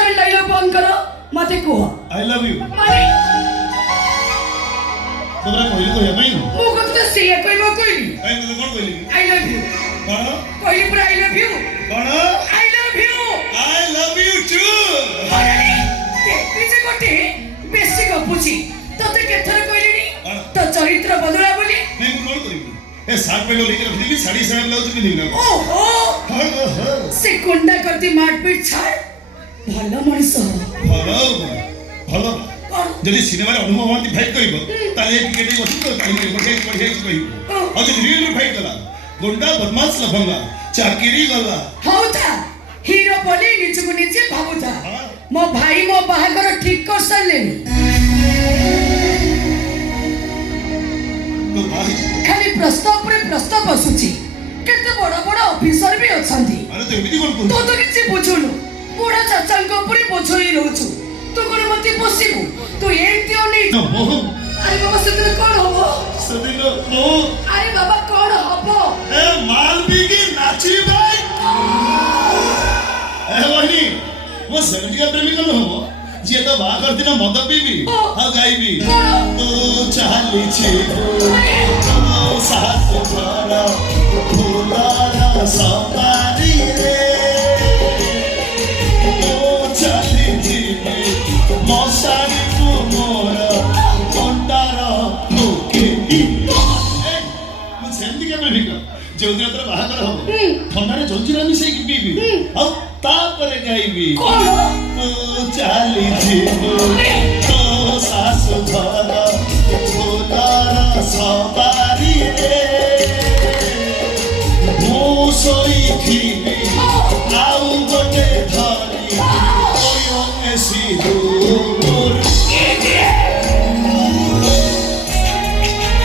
style dialogue बंद करो मते कहो आई लव यू माने तोरा कहली कहया नहीं मु कत से कहबो कहली आई तो कोन कहली आई लव यू कोन कहली पूरा आई लव यू कोन आई लव यू टू अरे पीछे कोठी बेसी गपुची तते केथर कहली तो चरित्र बदला बोली नहीं कोन करिबी ए साथ में लेके रख दी साड़ी साहब ब्लाउज भी नहीं ना ओहो से कुंडा करती मारपीट छाड़ भलो मଣିଷ भलो जदी सिनेमा रे अनुभव होती फाइट करिवो ताले टिकेट बसी तो ताले बढ़िया कहिबो और जदी रियल फाइट कला गुंडा बदमाश लफंगा चाकिरी गला हौ था हीरो बोली निचको नीचे भाबु था मो भाई मो बाहागर ठीक कर सलेनी तो भाई खाली प्रस्ताव पर प्रस्ताव बसुची केते बड़ बड़ ऑफिसर भी अछंती अरे तो एमिति कोन तो किछि बुझुनु बुढ़ा चाचांको पुरी बोझई रहउछु तू कोन मती बसिबु तू एंतियो नै तो मोह अरे बाबा सेदिन कोन हबो सदिन मोह अरे बाबा कोन हबो ए माल पी के नाची भाई ए वही वो सेवेंटी का प्रेमी कौन हो जे तो बाह करती ना मद पीबी हाँ गाइबी तू चाली छे तू साथ भरा फूलारा सवारी रे तू चाली जीबी मौसारी तू मोरा कंटारा मुके मुझे सेवेंटी का प्रेमी का जो दिन तेरा बाह कर हो ठंडा रे जलजीरा मिसेई की पीबी और तापरे गाइबी कोन तू चाली जीबी